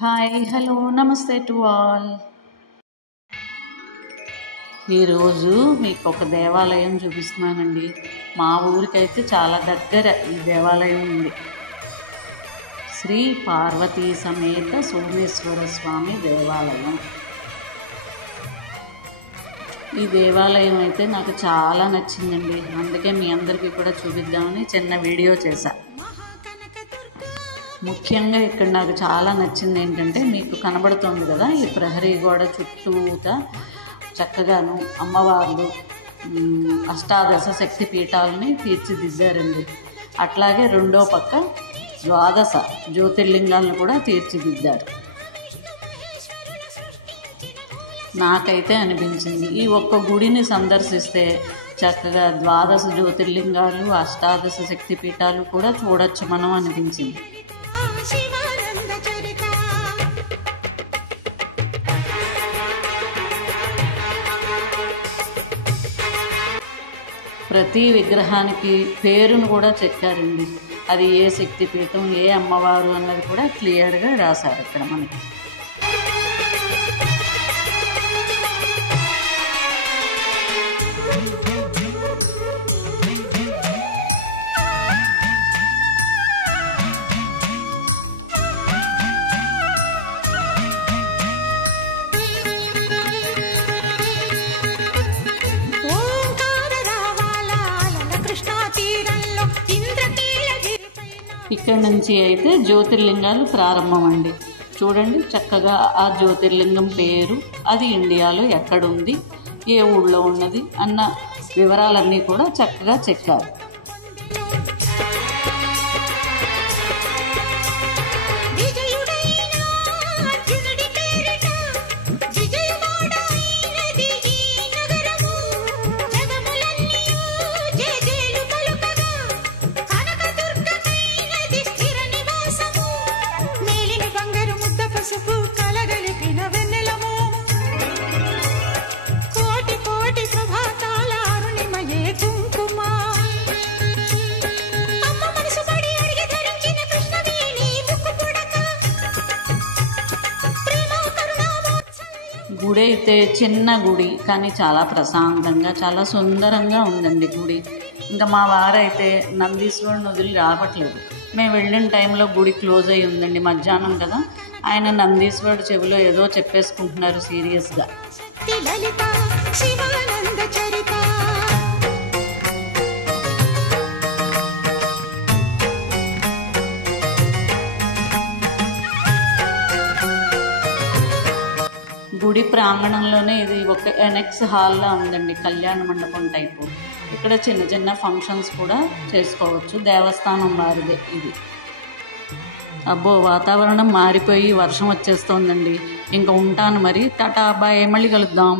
Hi hello నమస్తే to all. ఈరోజు మీకు ఒక దేవాలయం చూపిస్తున్నానండి. మా ఊరికైతే చాలా దగ్గర ఈ దేవాలయం ఉంది. శ్రీ పార్వతీ సమేత సోమేశ్వర స్వామి దేవాలయం. ఈ దేవాలయం అయితే నాకు చాలా నచ్చిందండి. అందుకే మీ అందరికీ కూడా చూపిద్దామని చిన్న వీడియో చేశా. ముఖ్యంగా ఇక్కడ నాకు చాలా నచ్చింది ఏంటంటే, మీకు కనబడుతుంది కదా ఈ ప్రహరీ గోడ చుట్టూతా చక్కగాను అమ్మవార్లు అష్టాదశ శక్తి పీఠాలని తీర్చిదిద్దారండి. అట్లాగే రెండో పక్క ద్వాదశ జ్యోతిర్లింగాలను కూడా తీర్చిదిద్దారు. నాకైతే అనిపించింది ఈ ఒక్క గుడిని సందర్శిస్తే చక్కగా ద్వాదశ జ్యోతిర్లింగాలు అష్టాదశ శక్తి పీఠాలు కూడా చూడొచ్చు మనం అనిపించింది. ప్రతి విగ్రహానికి పేరును కూడా చెక్కారండి. అది ఏ శక్తిపీఠం ఏ అమ్మవారు అన్నది కూడా క్లియర్గా రాశారు ఇక్కడ మనకి. ఇక్కడ నుంచి అయితే జ్యోతిర్లింగాలు ప్రారంభం అండి. చూడండి చక్కగా ఆ జ్యోతిర్లింగం పేరు, అది ఇండియాలో ఎక్కడుంది, ఏ ఊళ్ళో ఉన్నది అన్న వివరాలన్నీ కూడా చక్కగా చెక్కారు. గుడి అయితే చిన్న గుడి కానీ చాలా ప్రశాంతంగా చాలా సుందరంగా ఉందండి గుడి. ఇంకా మా వారైతే నందీశ్వరుని వదిలి రావట్లేదు. మేము వెళ్ళిన టైంలో గుడి క్లోజ్ అయ్యి ఉందండి, మధ్యాహ్నం కదా. ఆయన నందీశ్వరుడు చెవిలో ఏదో చెప్పేసుకుంటున్నారు సీరియస్గా. గుడి ప్రాంగణంలోనే ఇది ఒక ఎనెక్స్ హాల్లా ఉందండి, కళ్యాణ మండపం టైపు. ఇక్కడ చిన్న చిన్న ఫంక్షన్స్ కూడా చేసుకోవచ్చు. దేవస్థానం వారిదే ఇది. అబ్బో వాతావరణం మారిపోయి వర్షం వచ్చేస్తోందండి. ఇంకా ఉంటాను మరి. టాటా బాయ్, మళ్ళీ కలుద్దాం.